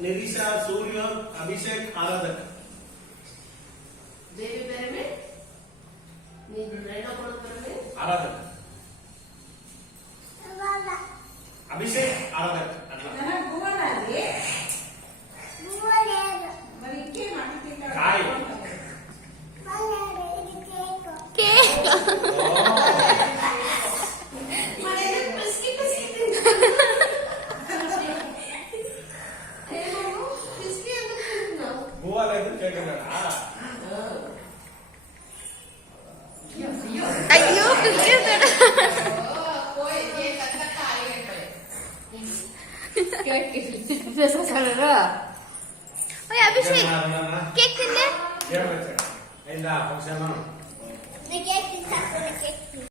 निरीशा सूर्य अभिषेक आराधक देवी पेरे में आराधक अभिषेक आराधक काय गोवा लेकर क्या करना అయ్యో అభిషేక్ కేక్ తింటే फंक्शन